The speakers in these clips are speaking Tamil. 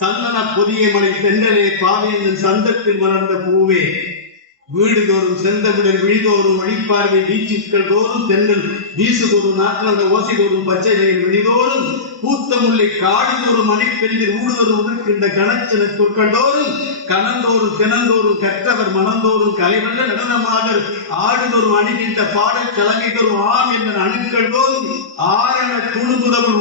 சந்தன பொதிய மலை தென்றலே பாவேந்தன் சந்தத்தில் வளர்ந்த பூவே வீடுதோறும் செந்தமிழர் விழிதோறும் வழிப்பார்வை வீச்சுக்கள் தோறும் தென்றல் வீசுதோறும் நாட்டினோட ஓசைதோறும் பச்சை வயல் வெளிதோறும் பூத்த முல்லை காடுதோறும் மணிப்பெண்ணில் ஊடுதோறும் உதிர்க்கின்ற கணச்சன சொற்கள் தோறும் கணந்தோறும் தினந்தோறும் கற்றவர் மனந்தோறும் கலைவல்ல நடனமாக ஆடுதோறும் அணிகின்ற பாடல் கலங்கை தோறும் ஆம் என்ற அணுக்கள் தோறும் ஆரண துணுபுதவள்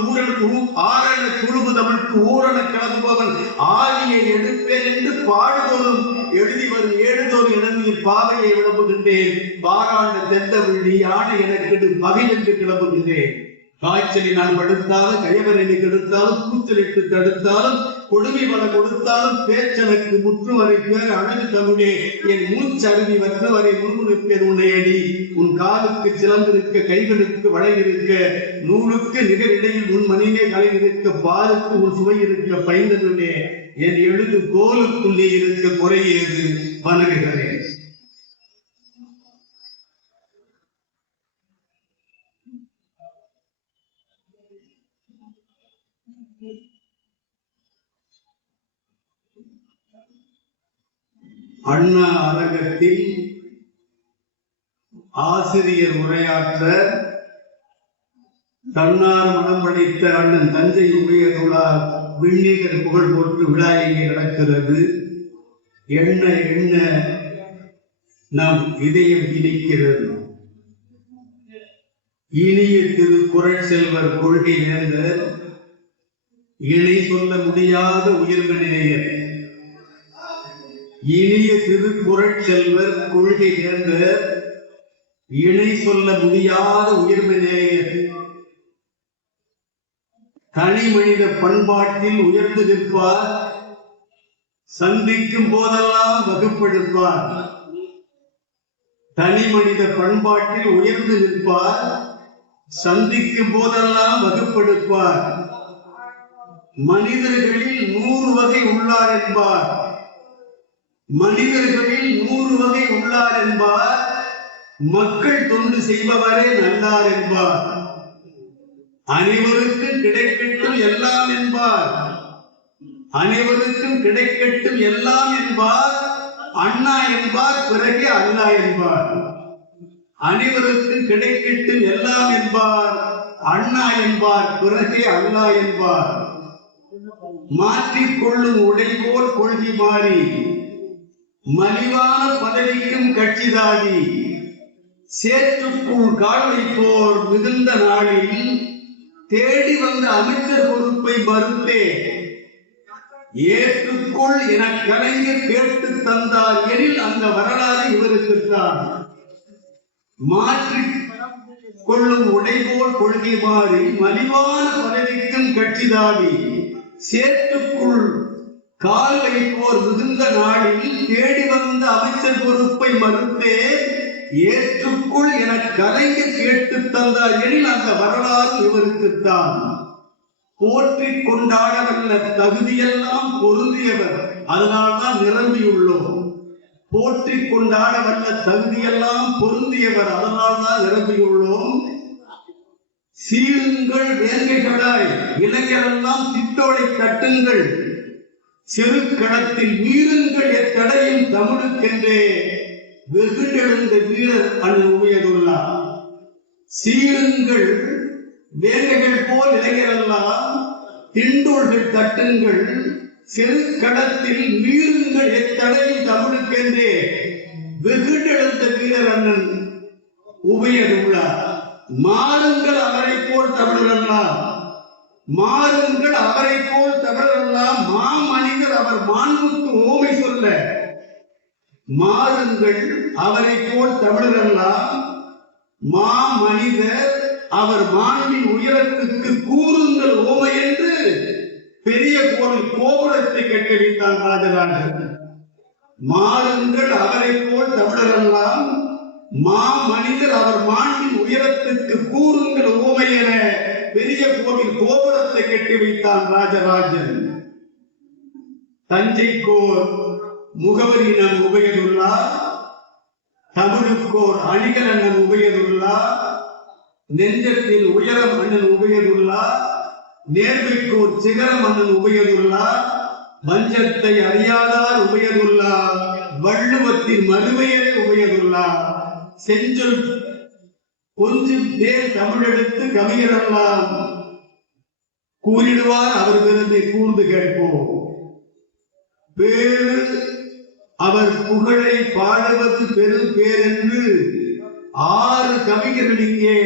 ஆரண துணுபுதவளுக்கு ஊரண கிளம்புபவன் ஆவியை எடுப்பேன் என்று பாடுதோறும் எழுதி வரும் ஏழுதோறும் இடங்களில் பாவையை விளம்புகின்றேன். பாராண்ட தெந்தவிழி யானை எனக்கு மகிழ் என்று கிளம்புகின்றேன். காய்ச்சலினால் படுத்தாலும் கயவரனை கெடுத்தாலும் கூச்சலிட்டு தடுத்தாலும் கொடுமை வள கொடுத்தாலும் பேச்சனுக்கு முற்று வரை பேர் அழகு தமிழே என் மூச்சருவி வற்ற வரை முன்முனைப்பேன் உன்னையடி. உன் காலுக்கு சிலம்பிருக்க கைகளுக்கு வளையிருக்க நூலுக்கு நிகரிடையில் உன் மணியே கலையிருக்க பாலுக்கு உன் சுவை இருக்க பைந்தனுமே என் எழுது கோலுக்குள்ளே இருக்க குறையேது வணங்குகிறேன். அண்ணா அரங்கத்தில் ஆசிரியர் உரையாற்ற தன்னார் மனம் படைத்த அண்ணன் தஞ்சை உபயதுள்ளார் விண்ணிகர் புகழ் போட்டு விழா இங்கே நடக்கிறது. எண்ண எண்ண நம் இதயம் இனிக்கிறது. இனிய திருக்குறள் செல்வர் கொள்கை நேர்ந்தர் இணை சொல்ல முடியாத உயர்மனிதர். இனிய திருக்குறள் செல்வர் கொள்கை நேர்ந்தர் இணை சொல்ல முடியாத உயர்மனிதர். தனி மனித பண்பாட்டில் உயர்ந்து நிற்பார். சந்திக்கும் போதெல்லாம் வகுப்பெடுப்பார். தனி மனித பண்பாட்டில் உயர்ந்து நிற்பார். சந்திக்கும் போதெல்லாம் வகுப்பெடுப்பார். மனிதர்களில் 100 வகை உள்ளார் என்பார். மனிதர்களில் 100 வகை உள்ளார் என்பார். மக்கள் தொண்டு செய்பவரே நல்லார் என்பார். அனைவருக்கும் கிடைக்கட்டும் எல்லாம் என்பார். அனைவருக்கும் கிடைக்கட்டும் எல்லாம் என்பார். அண்ணா என்பார், பிறகு அல்லா என்பார். அனைவருக்கும் கிடைக்கட்டும் எல்லாம் என்பார். அண்ணா என்பார், பிறகு அல்லா என்பார். மாற்றிக்கொள்ளும் உடை போல் கொள்கை மாறி மலிவான பதவிக்கும் கட்சிதாகி சேற்றுக்குள் கால் வைப்போர் மிகுந்த நாளில் தேடி வந்த அமைச்சர் பொறுப்பை மறுத்தே ஏற்றுக்கொள் என கலைஞர் கேட்டு தந்தார் எனில் அந்த வரலாறு இவருக்குத்தான். மாற்றி கொள்ளும் உடைபோல் கொள்கை மாறி மலிவான பதவிக்கும் கட்சிதாவி சேற்றுக்குள் கால் வைப்போர் மிகுந்த நாளில் தேடி வந்த அமைச்சர் பொறுப்பை மறுத்தே ஏற்றுக்குள் என கலைஞர் கேட்டு தந்தார் எனில் அந்த வரலாறு இவருக்குத்தான். போற்றிக் கொண்டாட வல்ல தகுதியெல்லாம் பொருந்தியவர், அதனால்தான் நிரம்பியுள்ளோம். போற்றிக் கொண்டாட வல்ல தகுதியெல்லாம் பொருந்தியவர், அதனால்தான் நிரம்பியுள்ளோம். சீருங்கள் வேங்கைகளாய் இளைஞரெல்லாம் திட்டோடை தட்டுங்கள். செருக்களத்தில் மீறுங்கள் எத்தடையும் தமிழுக்கென்றே வெகுண்டெழுந்த வீரர் அண்ணன் உபயதுள்ளார். சீருங்கள் வேங்கைகள் போல் இளைஞரெல்லாம் திண்டோள்கள் தட்டுங்கள். செருக்களத்தில் மீறுங்கள் எத்தடையும் தமிழுக்கென்றே வெகுண்டெழுந்த வீரர் அண்ணன் உபயதுள்ளார். மாறுங்கள் அவரை போல் தமிழரெல்லாம், மாறுங்கள் அவரை போல் தமிழரெல்லாம். மாமனிதர் அவர் மாண்புக்கு ஓமை சொல்ல மாறுங்கள் அவரை போல் தமிழரெல்லாம். மாமனிதர் அவர் மாண்பின் உயரத்துக்கு கூறுங்கள் ஓமை என்று பெரிய கோவில் கோபுரத்தை கட்டி வைத்தார் ராஜராஜன். மாறுங்கள் அவரை போல் தமிழரெல்லாம். மாமனிதர் அவர் மாண்பின் உயரத்துக்கு கூறுங்கள் ஓமை என பெரிய கோவில் கோபுரத்தை கட்டி வைத்தான் ராஜராஜன். தஞ்சைக்கோர் முகவரி நம் உபயதுள்ளார். தமிழுக்கோர் அணிகள் அண்ணன் உபயதுள்ளார். நெஞ்சத்தில் உயரம் அண்ணன் உபயதுள்ளார். நேர்மைக்கோர் சிகரம் அண்ணன் உபயதுள்ளார். வஞ்சத்தை அறியாதார் உபயதுல்லா, வள்ளுவத்தின் மறுமையரை உபயதுல்லா, செஞ்சொல் கொஞ்சம் பேர் தமிழெடுத்து கவிஞரெல்லாம் கூறிடுவார் அவர் விரும்பி கூர்ந்து கேட்போம். வேறு அவர் புகழை பாடுவது பெரும் பேர் என்று 6 கவிஞர்கள் இங்கே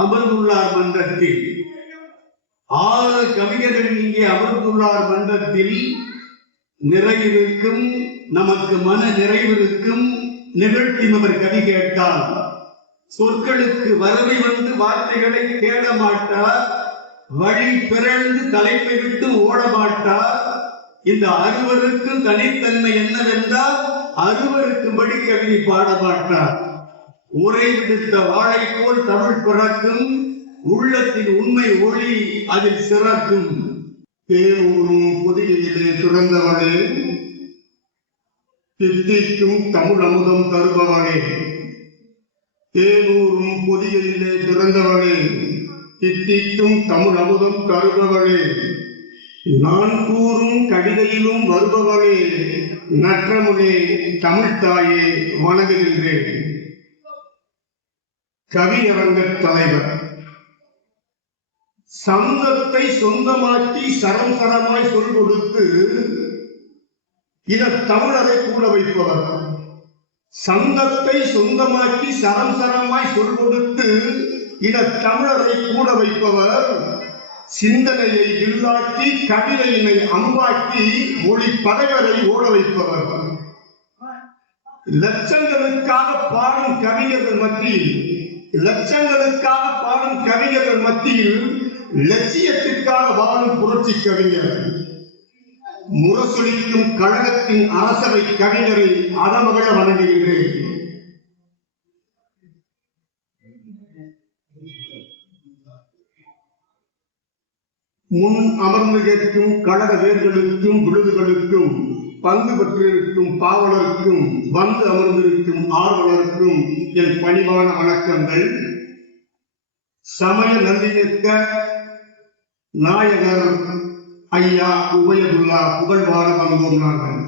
அமர்ந்துள்ளார் மன்றத்தில். 6 கவிஞர்கள் இங்கே அமர்ந்துள்ளார் மன்றத்தில். நிறைவிருக்கும், நமக்கு மன நிறைவிருக்கும் நிகழ்ச்சி. அவர் கவி கேட்டால் சொற்களுக்கு வறுமை வந்து வார்த்தைகளை தேட மாட்டார், வழி பிறழ்ந்து தலைப்பை விட்டு ஓட மாட்டார். இந்த அறுவருக்கும் தனித்தன்மை என்னவென்றால் அறுவருக்கும்படி கவிதை பாட மாட்டார். உரை விடுத்த வாழை போல் தமிழ் பிறக்கும், உள்ளத்தின் உண்மை ஒளி அதில் சிறக்கும். தேனூரும் பொதியிலே துறந்தவளே, தித்திக்கும் தமிழ் அமுதம் தருபவளே. தேனூரும் பொதியிலே துறந்தவளே, தித்திக்கும் தமிழ் அமுதம் தருபவளே. நான் கூறும் கவிதையிலும் வருபவளே, நற்றமுனே தமிழ்த்தாயே வணங்குகின்றேன். கவியரங்க தலைவர். சந்தத்தை சொந்தமாக்கி சரம் சரமாய் சொல் கொடுத்து இன தமிழரை கூட வைப்பவர். சந்தத்தை சொந்தமாக்கி சரம் சரமாய் சொல் கொடுத்து இன தமிழரை கூட வைப்பவர். சிந்தனையை வில்லாக்கி கவிதையினை அம்பாக்கி மொழி பகைவரை ஓட வைப்பவர். லட்சங்களுக்காக பாடும் கவிஞர்கள் மத்தியில், லட்சங்களுக்காக பாடும் கவிஞர்கள் மத்தியில் லட்சியத்திற்காக வாழும் புரட்சி கவிஞர். முரசொலிக்கும் கழகத்தின் அரசவை கவிஞரை அறமகள வணங்குகின்றேன். முன் அமர்ந்து கேட்கும் கழக வேர்களுக்கும் விழுதுகளுக்கும் பங்கு பெற்றிருக்கும் பாவலருக்கும் வந்து அமர்ந்திருக்கும் ஆர்வலருக்கும் என் பணிவான வணக்கங்கள். சமய நல்லிணக்க நாயகர் ஐயா உபயதுல்லா புகழ்வார வந்தோம் நாங்கள்.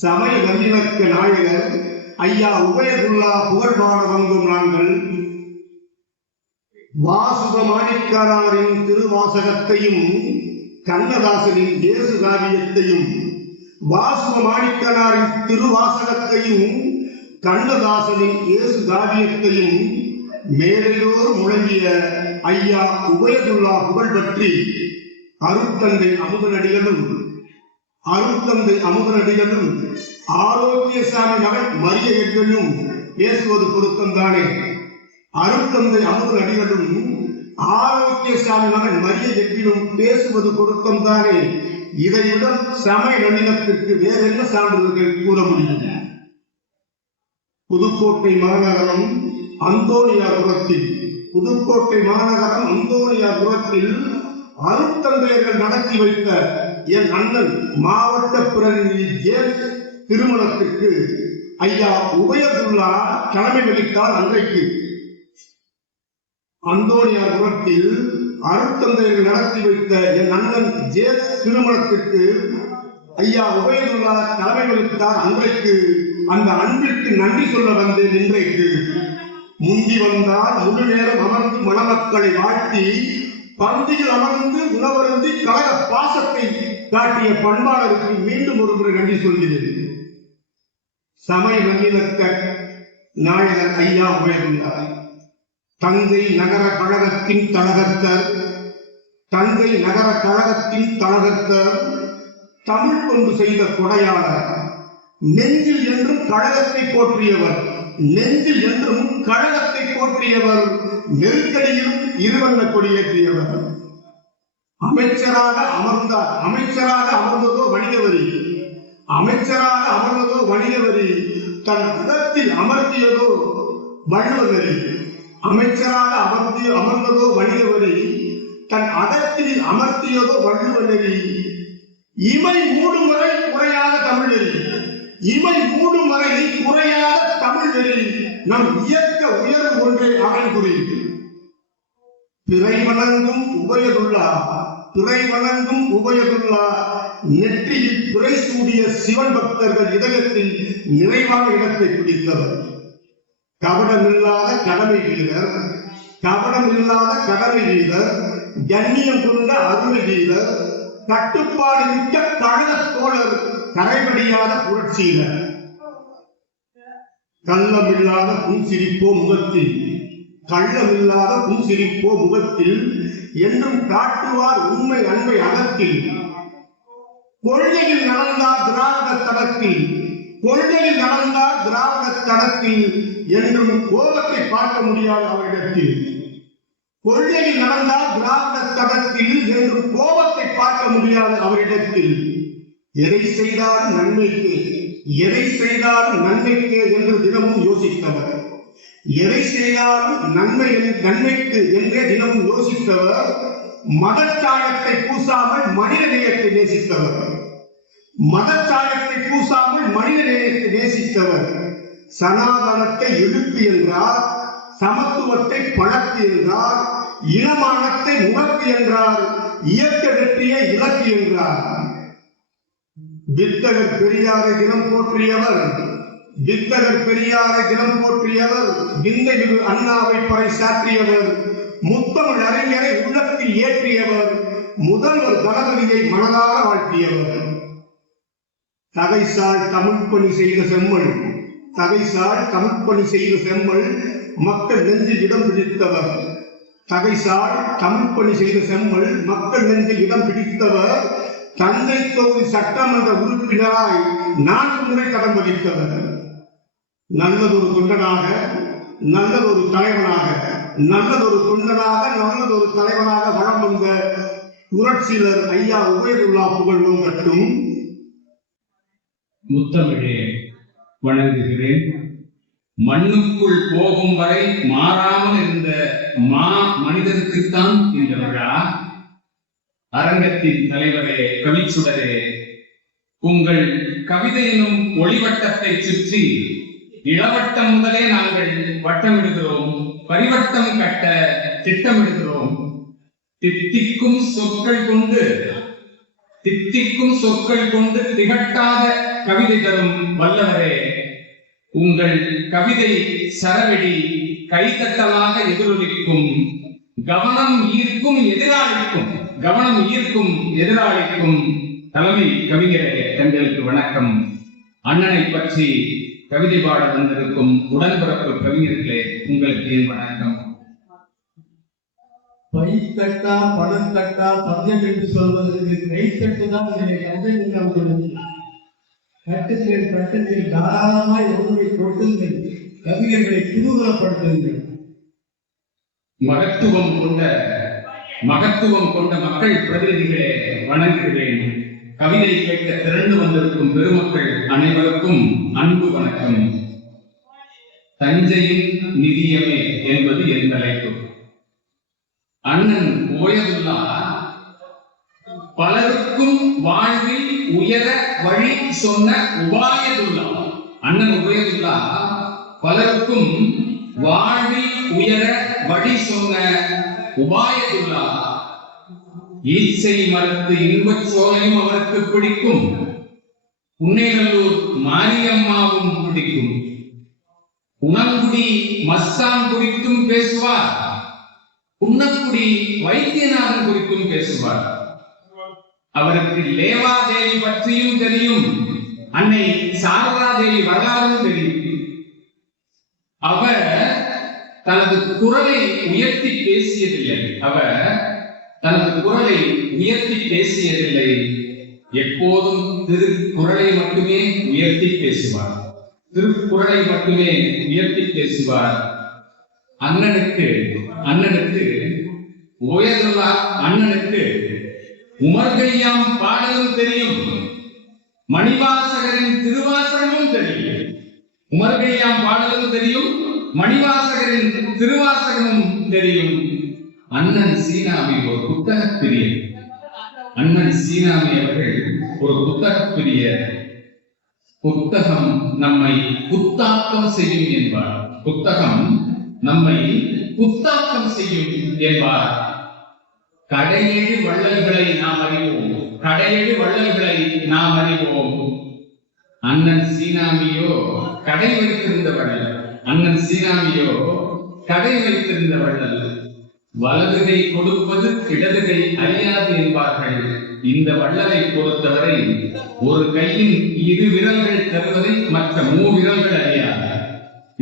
சமய நல்லிணக்க நாயகர் ஐயா உபயதுல்லா புகழ்வார வந்தோம் நாங்கள். வாசுக மாணிக்கராரின் திருவாசகத்தையும் கண்ணதாசனின் இயேசு காவியத்தையும், வாசுக மாணிக்கராரின் திருவாசகத்தையும் கண்ணதாசனின் இயேசு காவியத்தையும் மேலையோர் முழங்கிய ஐயா உபயதுல்லா புகழ் பற்றி அருட்தந்தை அமுதனடிகளும் ஆரோக்கியசாமி மகன் மரிய எங்களும் பேசுவது பொருத்தம்தானே. அருட்தந்தை அமுதனடிகளும் ஆரோக்கியசாமி மகன் மரிய எங்கிலும் பேசுவது பொருத்தம்தானே. இதைவிட சமய நல்லிணத்திற்கு வேற என்ன சான்றுகள் கூற முடியும்? புதுக்கோட்டை மாநகரம் அந்தோணியாபுரத்தில் அருட்தந்தையர்கள் நடத்தி வைத்த என் அண்ணன் மாவட்ட பிரதிநிதி ஜேம்ஸ் திருமணத்திற்கு ஐயா உபயதுல்லா தலைமை வகித்தார். அன்றைக்கு அந்தோணியாபுரத்தில் அருட்தந்தையர்கள் நடத்தி வைத்த என் அண்ணன் ஜேம்ஸ் திருமணத்திற்கு ஐயா உபயதுல்லா தலைமை வகித்தார். அன்றைக்கு அந்த அன்பிற்கு நன்றி சொல்ல வந்தேன். இன்றைக்கு முந்தி வந்தால் முழு நேரம் அமர்ந்து மணமக்களை வாழ்த்தி பந்தியில் அமர்ந்து உணவருந்தி கழக பாசத்தை காட்டிய பண்பாளருக்கு மீண்டும் ஒரு முறை நன்றி சொல்கிறேன். சமய நல்லிணக்க நாயகர் ஐயா உபயதுல்லா தஞ்சை நகர கழகத்தின் தலகத்தர், தமிழ் கொண்டு செய்த கொடையாளர், நெஞ்சில் என்றும் கழகத்தை போற்றியவர், நெருக்கடியிலும் இருவண்ண கொடியேற்றியவர். அமைச்சராக அமர்ந்ததோ வணிகவரி, தன் அகத்தில் அமர்த்தியதோ வள்ளுவர் நெறி. அமைச்சராக அமர்ந்ததோ வணிகவரி, தன் அகத்தில் அமர்த்தியதோ வள்ளுவர் நெறி. இமை மூடும் வரை குறையாத தமிழ் நெறி நம் இயக்க உயர்வு ஒன்றை அகழ்குறி. பிறை வணங்கும் உபயதுல்லா பிறை வணங்கும் உபயதுல்லா நெற்றியில் பிறை சூடிய சிவன் பக்தர்கள் இதயத்தில் நிறைவான இடத்தை பிடித்தவர். கபடமில்லாத கடமை வீரர், கபடமில்லாத கடமை வீரர், கண்ணியம் கொண்ட அருமை வீரர், கட்டுப்பாடு மிக்க கழக தோழர், கரைபடியாத புரட்சியினர். கள்ளமில்லாத புன்சிரிப்போ முகத்தில், கள்ளமில்லாத புன்சிரிப்போ முகத்தில் என்றும் காட்டுவார் உண்மை அன்பை அகத்தில். கொள்கையில் நடந்தார் திராவிட தடத்தில், கொள்கையில் நடந்தார் திராவிட தடத்தில் என்றும் கோபத்தை பார்க்க முடியாது அவரிடத்தில். கொள்கையில் நடந்தார் திராவிட தடத்தில் என்றும் கோபத்தை பார்க்க முடியாது அவரிடத்தில். எதை செய்தாலும் நன்மைக்கு, எதை செய்தாலும் நன்மைக்கு என்று தினமும் யோசித்தவர். எதை செய்தாலும் நன்மைக்கு என்றே தினமும் யோசித்தவர். மதச்சாயத்தை பூசாமல் மனித நேயத்தை நேசித்தவர். மதச்சாயத்தை பூசாமல் மனித நேயத்தை நேசித்தவர். சனாதனத்தை எழுப்பு என்றார், சமத்துவத்தை பழக்கு என்றார், இனமானத்தை உணர்த்து என்றார், இயக்க வெற்றியை இலக்கு என்றார். வித்தகர் பெரியாரை தினம் போற்றியவர், வித்தகர் பெரியாரை தினம் போற்றியவர், விந்தைமிகு அண்ணாவை பறை சாற்றியவர், முத்தமிழ் அறிஞரை உள்ளத்தில் ஏற்றியவர், முதல்வர் தளபதியை மனதார வாழ்த்தியவர். தகைசால் தமிழ் பணி செய்த செம்மல், தகைசால் தமிழ் பணி செய்த செம்மல் மக்கள் நெஞ்சில் இடம் பிடித்தவர். தகைசால் தமிழ் பணி செய்த செம்மல் மக்கள் நெஞ்சில் இடம் பிடித்தவர். தஞ்சை தொகுதி சட்டமன்ற உறுப்பினராய் 4 முறை கடன் வகித்தவர். நல்லதொரு தொண்டனாக, நல்லதொரு தலைவனாக, நல்லதொரு தொண்டனாக, நல்லதொரு தலைவனாக வளம் வந்த புரட்சியர் ஐயா உபயதுல்லா புகழ் ஓங்கட்டும். முத்தமிழே வணங்குகிறேன். மண்ணுக்குள் போகும் வரை மாறாமல் இருந்த மனிதனுக்குத்தான் இந்த விழா. அரங்கத்தின் தலைவரே, கவிச்சுடரே, உங்கள் கவிதை எனும் ஒளிவட்டத்தை சுற்றி இளவட்டம் முதலே நாங்கள் வட்டமிடுகிறோம், பரிவட்டம் கட்ட திட்டமிடுகிறோம். தித்திக்கும் சொற்கள் கொண்டு திகட்டாத கவிதை தரும் வல்லவரே, உங்கள் கவிதை சரவெடி கைத்தட்டலாக எதிரொலிக்கும். கவனம் ஈர்க்கும் எதிராளிக்கும் தலைமை கவிஞரே, தங்களுக்கு வணக்கம். அண்ணனை பற்றி கவிதை பாட வந்திருக்கும் உடன்பிறப்பு கவிஞர்களே, உங்களுக்கு என் வணக்கம். பைத்தட்டா பணத்தட்டா பஞ்சம் என்று சொல்வதற்கு கைத்தட்டுதான் கட்டுங்கள் கட்டுங்கள், தாராளமாய் ஒன்றை கொட்டுங்கள், கவிஞர்களை குதூகலப்படுத்துங்கள். மகத்துவம் கொண்ட மக்கள் பிரதிநிதிகளே, வணங்குகிறேன். கவிதை கேட்க திரண்டு வந்திருக்கும் பெருமக்கள் அனைவருக்கும் அன்பு வணக்கம். தஞ்சையின் நிதியமே என்பது என் தலைப்பு. அண்ணன் உபயதுல்லா பலருக்கும் வாழ்வில் உயர வழி சொன்ன உபாயதுல்லா. அண்ணன் உபயதுல்லா பலருக்கும் வாழ்வில் உயர வழி சொன்ன உபாயதுல்லா. ஈச்சை மரத்து இன்பச் சோலையும் அவருக்கு பிடிக்கும், புன்னைநல்லூர் மாரியம்மாவும் பிடிக்கும், உணங்குடி மஸ்தான் குறித்தும் பேசுவார், புன்னக்குடி வைத்தியநாதன் குறித்தும் பேசுவார். அவருக்கு லேவாதேவி பற்றியும் தெரியும், அன்னை சாரதாதேவி வரலாறும் தெரியும். அவர் தனது குரலை உயர்த்தி பேசியதில்லை. எப்போதும் திருக்குறளை மட்டுமே உயர்த்தி பேசுவார். அண்ணனுக்கு உபயதுல்லா அண்ணனுக்கு உமர் கய்யாம் பாடலும் தெரியும், மணிவாசகரின் திருவாசகமும் தெரியும். உமர் கய்யாம் பாடலும் தெரியும், மணிவாசகரின் திருவாசகமும் தெரியும். அண்ணன் சீனாமி ஒரு புத்தக பிரியர். அண்ணன் சீனாமி அவர்கள் ஒரு புத்தக பிரியர். புத்தகம் நம்மை புத்தாக்கம் செய்யும் என்பார். புத்தகம் நம்மை புத்தாக்கம் செய்யும் என்பார். கடையேழு வள்ளல்களை நாம் அறிவோம். கடையேழு வள்ளல்களை நாம் அறிவோம். அண்ணன் சீனாமியோ கடை வைத்திருந்த வள்ளல். அண்ணன் சீனாமியோ கடை வைத்திருந்த வள்ளல். வலதுகை கொடுப்பது இடதுகை அறியாது என்பார்கள். இந்த வள்ளலை பொறுத்தவரை ஒரு கையின் இரு விரல்கள் தருவதை மற்ற மூவிரல்கள் அறியாது.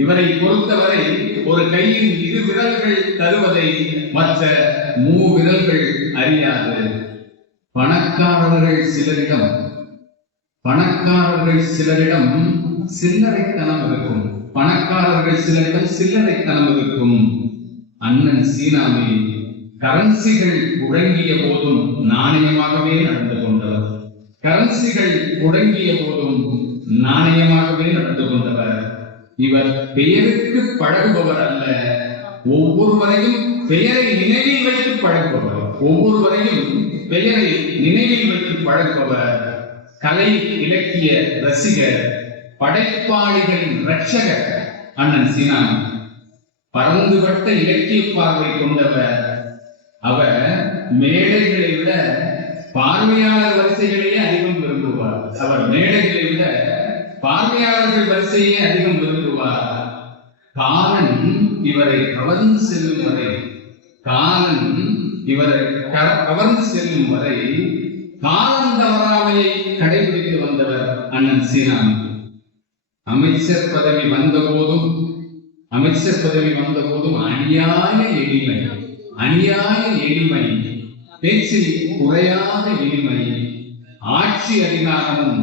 இவரை பொறுத்தவரை ஒரு கையின் இரு விரல்கள் தருவதை மற்ற மூவிரல்கள் அறியாது. பணக்காரர்கள் சிலரிடம் சில்லறைத்தனம் இருக்கும். பணக்காரர்கள் சிலரிடம் சில்லறைத்தனம் இருக்கும். அண்ணன் சீனாமி கரன்சிகள் முழங்கிய போதும் நாணயமாகவே நடந்து கொண்டவர். கரன்சிகள் முழங்கிய போதும் நாணயமாகவே நடந்து கொண்டவர். இவர் பெயருக்கு பழகுபவர் அல்ல, ஒவ்வொருவரையும் பெயரை நினைவில் வைத்து பழகுபவர். ஒவ்வொருவரையும் பெயரை நினைவில் வைத்து பழகுபவர். கலை இலக்கிய ரசிகர், படைப்பாளிகளின் ரட்சகர் அண்ணன் சீனாமி. பரந்துபட்ட இலக்கிய பார்வை கொண்டவர். அவர் மேடைகளை விட பார்வையாளர் வரிசைகளையே அதிகம் விரும்புவார். அவர் மேடைகளை விட பார்வையாளர்கள் வரிசையே அதிகம் விரும்புவார். காலன் இவரை கவர்ந்து செல்லும் வரை காலம் தவறாமையை கடைபிடித்து வந்தவர் அண்ணன் சீனாமி. அமைச்சர் பதவி வந்த போதும் அநியாய எளிமை, பேச்சில் குறையாத எளிமை, ஆட்சி அதிகாரமும்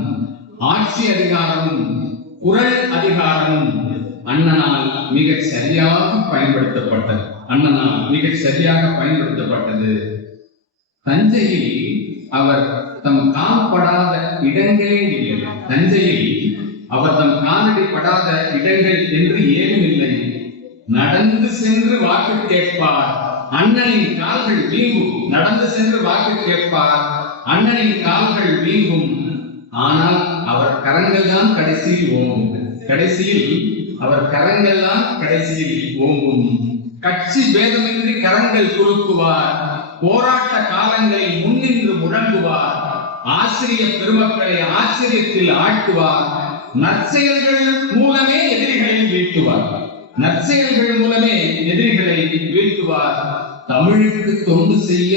குரல் அதிகாரமும் அண்ணனால் மிக சரியாக பயன்படுத்தப்பட்டது. தஞ்சையில் அவர் தம் கால்படாத இடங்களே இல்லை. தஞ்சையில் அவர் தம் காலடி படாத இடங்கள் என்று ஏதும் இல்லை. நடந்து சென்று வாக்கு கேட்பார், அண்ணனின் கால்கள் வீங்கும். நடந்து சென்று வாக்கு கேட்பார், அண்ணனின் கால்கள் வீங்கும். ஆனால் அவர் கரங்கள் தான் கடைசியில் ஓங்கும். கட்சி பேதமின்றி கரங்கள் குறுக்குவார். போராட்ட காலங்களில் முன்னின்று முழங்குவார். ஆசிரிய பெருமக்களை ஆச்சரியத்தில் ஆட்டுவார். நற்செயல்கள் மூலமே எதிரிகளை வீழ்த்துவார். தமிழுக்கு தொண்டு செய்ய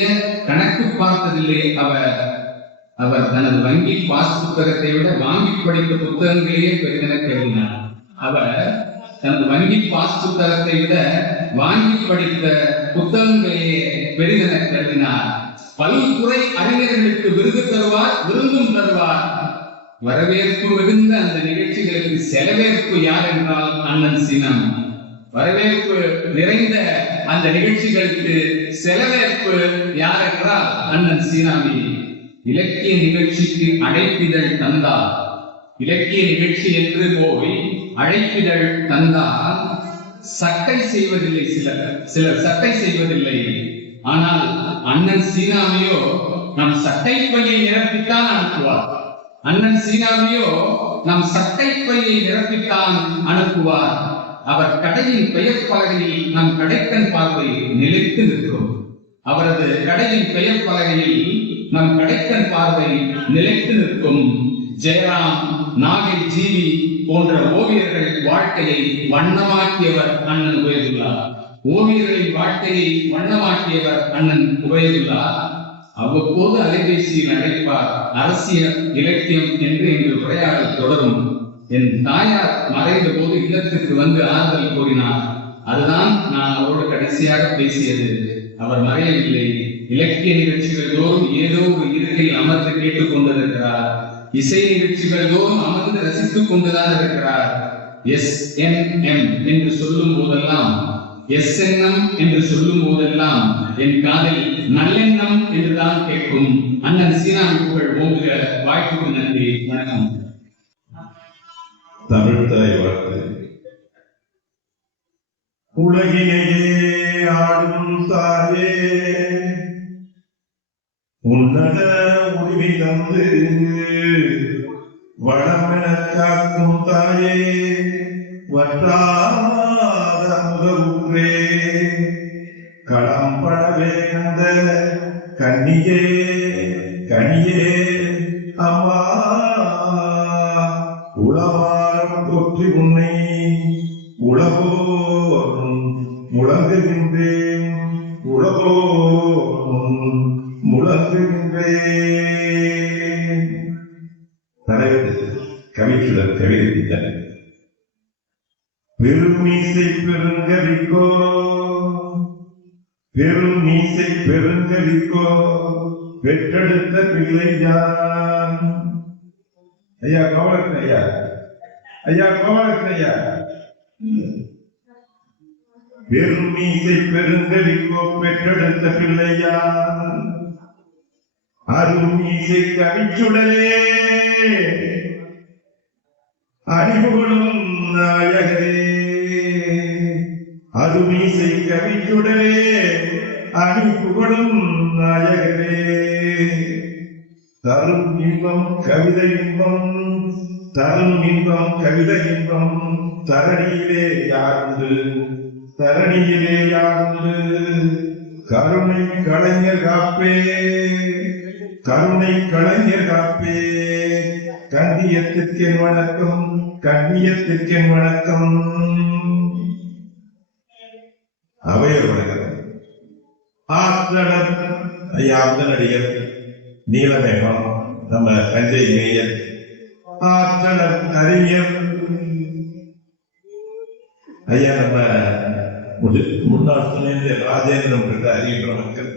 கணக்கு பார்த்ததில்லை அவர் தனது வங்கி பாஸ் புத்தகத்தை விட வாங்கி படித்த புத்தகங்களையே பெரிதென கருதினார். அவர் தனது வங்கி பாஸ் புத்தகத்தை விட வாங்கி படித்த புத்தகங்களையே பெரிதென கருதினார். பல்துறை அறிஞர்களுக்கு விருந்தும் தருவார். வரவேற்பு மிகுந்த அந்த நிகழ்ச்சிகளுக்கு செலவேற்பு யார் என்றால் அண்ணன் சீனாமி. வரவேற்பு நிறைந்த அந்த நிகழ்ச்சிகளுக்கு செலவேற்பு யார் என்றால் அண்ணன் சீனாமி. இலக்கிய நிகழ்ச்சிக்கு அழைப்பிதழ் தந்தார். இலக்கிய நிகழ்ச்சி என்று போய் அழைப்பிதழ் தந்தால் சட்டை செய்வதில்லை. சிலர் சட்டை செய்வதில்லை. ஆனால் அண்ணன் சீனாமியோ நம் சட்டை பையை நிரப்பித்தான் அனுப்புவார். அவர் கடையின் பெயர் பலகையில் நம் கடைக்கண் பார்வை நிலைத்து நிற்கும். அவரது கடையின் பெயர் பலகையில் நம் கடைக்கண் பார்வை நிலைத்து நிற்கும். ஜெயராம், நாகை ஜீவி போன்ற ஓவியர்கள் வாழ்க்கையை வண்ணமாக்கியவர் அண்ணன் உபயோகித்துள்ளார். அவ்வப்போது அலைபேசியில் அழைப்பார். அரசியல் இலக்கியம் என்று எங்கள் உரையாடல் தொடரும். என் தாயார் மறைந்த போது இல்லத்திற்கு வந்து ஆறுதல் கூறினார். அதுதான் நான் அவரோடு கடைசியாக பேசியது. அவர் மறையவில்லை. இலக்கிய நிகழ்ச்சிகள் தோறும் ஏதோ ஒரு இருக்கையில் அமர்ந்து கேட்டுக் கொண்டிருக்கிறார். இசை நிகழ்ச்சிகள் தோறும் அமர்ந்து ரசித்துக் கொண்டுதான் இருக்கிறார். SNM என்று சொல்லும் போதெல்லாம் என் காதில் நல்லெண்ணம் என்றுதான் கேட்கும். அண்ணன் சீனாமி புகழ் ஓங்குக. வாய்ப்புக்கு நன்றி. வணக்கம். தமிழ் தாய் வாழ்த்து. உலகினையே ஆடும் தாயே, உன்னத உரிமை தந்து வளமென காக்கும் தாயே, வற்றாத முதவுற்றே களம்படவே அந்த கனியே கனியே அம்மா உளவாரம் போற்றி உன்னை உளவோரும் முழங்குகின்றேன் உளவோரும் முழங்குகின்றேன். தலைவர் கவிச்சுடர் கவிதைத்தனர். பெருமீசை பெருங்கவிக்கோ பெரும் மீசை பெருங்கவிக்கோ பெற்றெடுத்த பிள்ளை யான். ஐயா கோவலன் ஐயா, ஐயா கோவலன் ஐயா. பெரும் மீசை பெருங்கவிக்கோ பெற்றெடுத்த பிள்ளை யான். அரும் மீசை கவிச்சுடலே அறிவுகளும் நாயகரே. அருமீசை கவிச்சுடலே அணிப்புகழும் நாயகரே. தரும் இன்பம் கவிதை இன்பம் தரும் இன்பம் கவிதை இன்பம் தரணியிலே யாருண்டு தரணியிலே யாருண்டு. கருணை கலைஞர் காப்பே கருணை கலைஞர் காப்பே. கண்ணியத்திற்கு என் வணக்கம் கண்ணியத்திற்கு என் வணக்கம். அவையர் வணக்கம். ஆற்றலர் ஐயா நடிகர் நீலமேகம் நம்ம தஞ்சை மேயர். ஆற்றலர் அறிஞர் ஐயா நம்ம முன்னாள் துணைவேந்தர் ராஜேந்திரன் என்ற அறிகின்ற மக்கள்.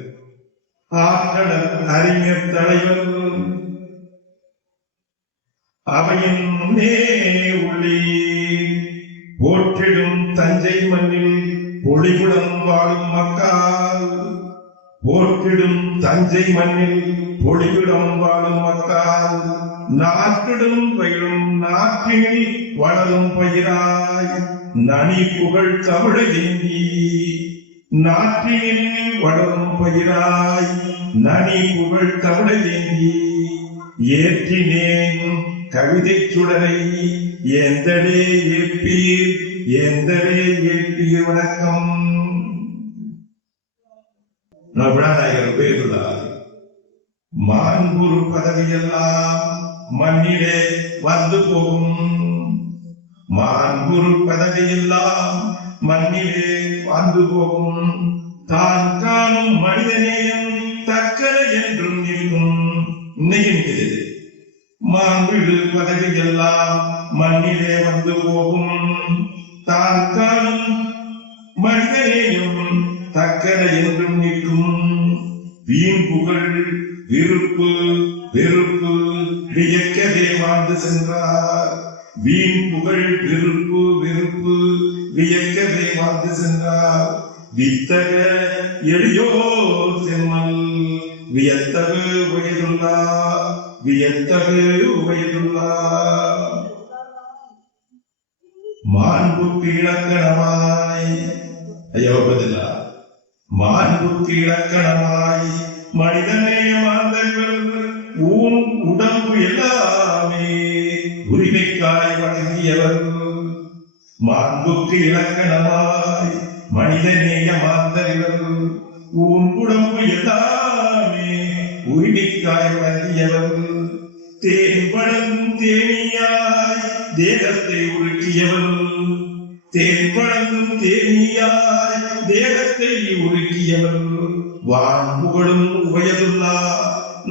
ஆற்றலர் அறிஞர் தலைவர் அவையின் முன்னே உள்ளே போற்றிடும் தஞ்சை மண்ணில் பொலிகுடம் வாழும் மக்கள். போற்றிடும் தஞ்சை மண்ணில் பொலிகுடம் வாழும் மக்கள். நாட்டிடும் பயிரும் நாட்டினில் வளரும் பயிராய் நனி புகழ் தமிழை ஏந்தி. நாட்டினில் வளரும் பயிராய் நனி புகழ் தமிழை ஏந்தி. ஏற்றினேன் கவிதை சுடரை எந்தடே ஏற்பீர் எந்தடே ஏற்பீர். வணக்கம். விழாநாயகர் பேருள்ளார். மாண்புரு பதவியெல்லாம் மண்ணிலே வந்து போகும். மாண்புரு பதவியெல்லாம் மண்ணிலே வந்து போகும். தான் காணும் மனிதநேயம் தக்கரை என்றும் நிற்கும். இன்னைக்கு மாண்புரு பதவியெல்லாம் மண்ணிலே வந்து போகும். தான் காணும் மனிதநேயம் தக்கரை என்றும் நிற்கும். வீண் புகழ் விருப்பு வெறுப்பு வியக்கவே வாழ்ந்து சென்றார். வீண் புகழ் விருப்பு வெறுப்பு வியக்கவே வாழ்ந்து சென்றார். வித்தக எளியோர் செம்மல் வியத்தகு உயருள்ளார் வியத்தகு உயருள்ளார். மாண்புக்கு இலக்கணமாய் ஐயோ பதிலா மாண்புக்கு இலக்கணமாய் மனிதநேயமாந்தவர் ஊன் உடம்பு எல்லாமே உரிமைக்காய் வழங்கியவர். மாண்புக்கு இலக்கணமாய் மனிதநேயமாந்தவர் ஊன் உடம்பு எல்லாமே உரிமைக்காய் வழங்கியவர். தேன் வழங்கும் தேனியாய் தேகத்தை உருக்கியவர். தேன் வழங்கும் தேனியாய் தேகத்தை உருக்கியவர். வான்புகழும் உயருள்ளா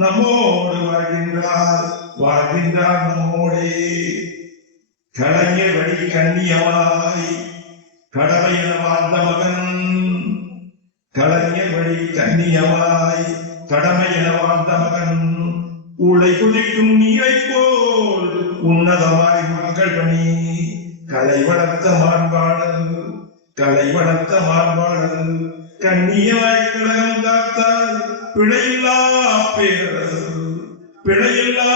நம்மோடு வாழ்கின்றார் வாழ்கின்றார் நம்மோடே. கலைஞர் வழி கண்ணியமாய் கடமையென வாழ்ந்த மகன். கலைஞர் வழி கண்ணியமாய் கடமையென வாழ்ந்த மகன். உளை குதிக்கும் நீரை போல் உன்னதமாய் மக்கள் பணி. கலை வளர்த்த மாண்பாளர் கலை வளர்த்த மாண்பாளர். கண்ணியமாய் கழகம் காத்தார் பிழையில்லா பேரரசர் பிழையில்லா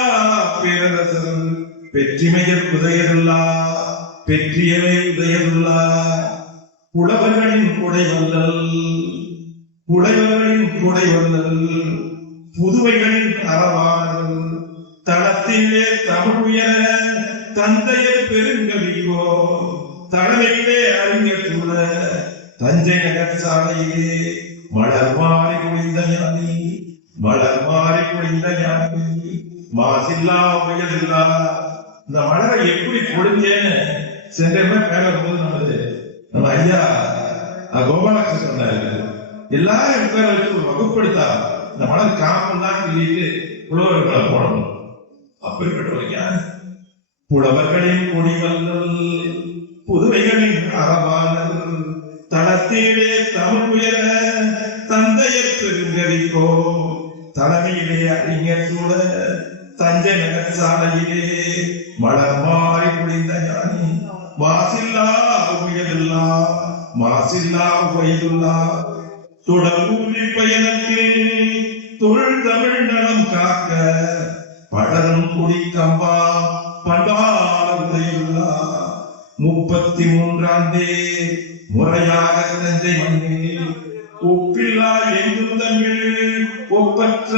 பேரரசர். வெற்றிமையர் உதயருள்ளா பெற்றியவே உதயருள்ளா. புலவர்களின் குடைவல்லல் புலவர்களின் குடைவல்லல் புதுவைகளின் அறவாளர்கள். தளத்திலே தமிழ் உயர தந்தையர் பெருங்கவிக்கோ. தலைமையிலே அறிஞர் சூழ தஞ்சை நகர் சாலையிலே மலர் மாறி குளிந்த ஞானி மலர் மாறி பொழிந்த ஞானி மாசில்லா உயரில்லா. இந்த மலரை எப்படி பொழிஞ்சேன்னு சென்ற பேர போது நம்ம ஐயா கோபாலகிருஷ்ணன் சொன்னாரு. எல்லாரும் உட்கார வச்சு ஒரு வகுப்படுத்தா இந்த மலர் காமெல்லாம் சொல்லிட்டு புலவர்களை போடணும். அப்படிப்பட்ட ஞானி புலவர்களின் கொடிவல்லல் புதுவைகளின் அறவாளர் தளத்திலே தமிழ் உயர தந்தையர் பெருங்கதிக்கோ தலைமையிலே அறிஞர் சூழ தஞ்சை நகர் சாலையிலே மலர் மாறி புரிந்த ஞானி மாசில்லா உயதுல்லா மாசில்லா உயதுல்லா தொடர்பூரி பயனுக்கு தொழில் தமிழ் நலம் காக்க படரும் குடி கம்பா பண்டாள உடையுள்ளா 33 முறையாக தஞ்சை மண்ணில் ஒப்பில்லா எங்கும் தமிழ் ஒப்பற்ற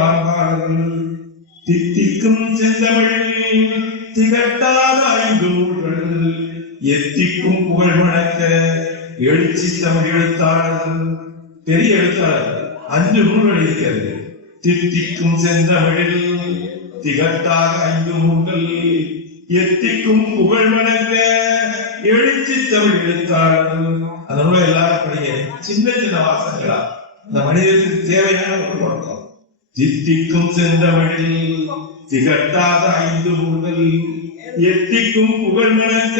மாண்பாளர்கள் தித்திக்கும் செந்தமிழில் திகட்டாத 5 நூல்கள் எத்திக்கும் புகழ் வணக்க எழுச்சி தமிழ் எழுத்தாளர் பெரிய எழுத்தாளர் 5 நூல்கள் இருக்கிறது. தித்திக்கும் செந்தமிழில் திகட்டாக 5 நூல்கள் எத்திக்கும் புகழ் வணக்க எழுச்சி தமிழ் எழுத்தாளர். அந்த நூலை எல்லாரும் படிங்க. சின்ன சின்ன வாசங்களா இந்த மனிதனுக்கு தேவையான ஒரு வணக்கம். தித்திக்கும் செந்தமிழில் திகட்டாத 5 நூல்கள் எத்திக்கும் புகழ் வணக்க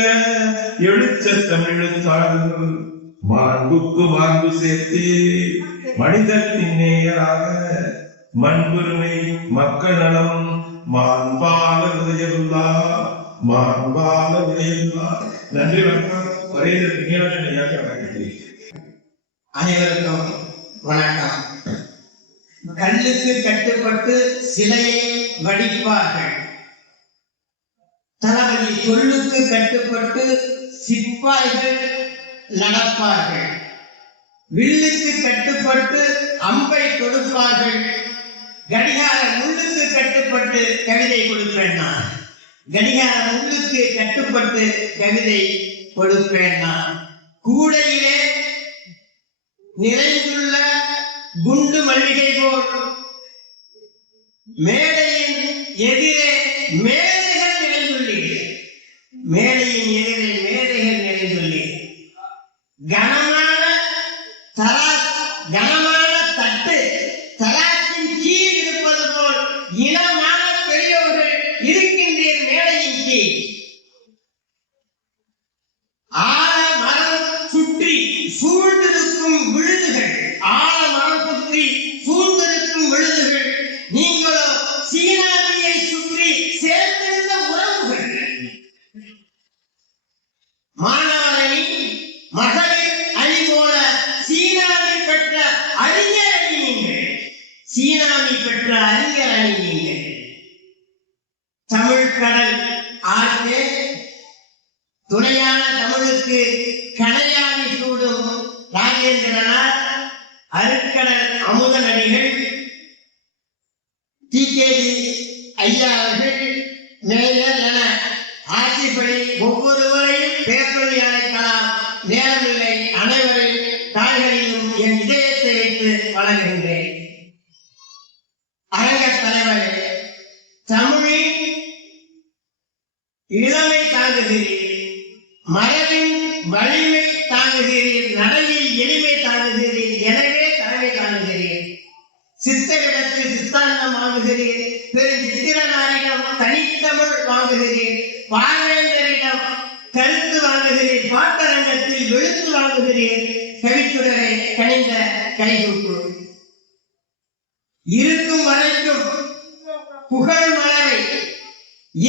எழுச்ச தமிழ் எழுத்தாளர். மாண்புக்கு மாண்பு சேர்த்து மனிதத்தின் நேயராக மண்பெருமை மக்கள் நலம் மாண்பால உதயல்லா மாண்பால உதயல்லா. நன்றி வணக்கம். அனைவருக்கும் வணக்கம். கல்லுக்கு கட்டுப்பட்டு சிலையை வடிப்பார்கள். தளபதி சொல்லுக்கு கட்டுப்பட்டு சிப்பாய்கள் நடப்பார்கள். வில்லுக்கு கட்டுப்பட்டு அம்பை கொடுப்பார்கள். கடிகார முள்ளுக்கு கட்டுப்பட்டு கவிதை கொடுப்பேன் நான். கடிகார முள்ளுக்கு கட்டுப்பட்டு கவிதை கொடுப்பேன் நான். கூடையிலே நிறைந்துள்ள குண்டு மல்லிகை போல் மேடையின் எதிரே மேதைகள் நிறைந்துள்ளீர்கள். மேடையின் எதிரே மேதைகள் நிறைந்துள்ளீர்கள். கனமான தட்டு தராசின் கீழ் இருப்பது போல் இனமான பெரியோர்கள் இருக்கின்றீர் மேடையின் கீழ். ஆலமரம் சுற்றி சூழ்ந்திருக்கும் விழுதுகள், ஆலமரம் சுற்றி சூழ்ந்திருக்கும் விழுதுகள், நீங்களோ சீனாவியை சுற்றி சேர்ந்திருந்த உறவுகள். மாணவரணி மகளிர் அணி போல சீனாவில் பெற்ற அறிஞர் அணி நீங்கள். சீனாவில் பெற்ற அறிஞர் அணி நீங்கள். தமிழ் கடல் ஆற்றே துணையான தமிழுக்கு கணையாணி சூடும் ராஜேந்திரனார், அருட்கடல் அமுதனடிகள், டிகேடி ஐயா அவர்கள், மேயர் என ஆட்சிப்படி ஒவ்வொருவரையும் பேப்பொழி அழைக்கலாம். நேரமில்லை. அனைவரின் தாய்களிலும் என் இதயத்தை வைத்து வழங்குகின்றேன். அரங்கத் தலைவரே, தமிழின் இளமை தாங்குகிறீர், மரபின் வலிமை தாங்குகிறீர், நடையில் எளிமை தாங்குகிறீர், எனவே தலைமை தாங்குகிறீர். சித்தரிடத்து சித்தாந்தம் வாங்குகிறீர், பெருஞ்சித்திரனாரிடம் தனித்தமிழ் வாங்குகிறீர், பார்வேந்தரிடம் கருத்து வாங்குகிறீர், பாட்டரங்கத்தில் எழுத்து வாங்குகிறீர், கவிச்சுடரை கணிந்த கைகூப்பு. இருக்கும் வரைக்கும் புகழ் மலரை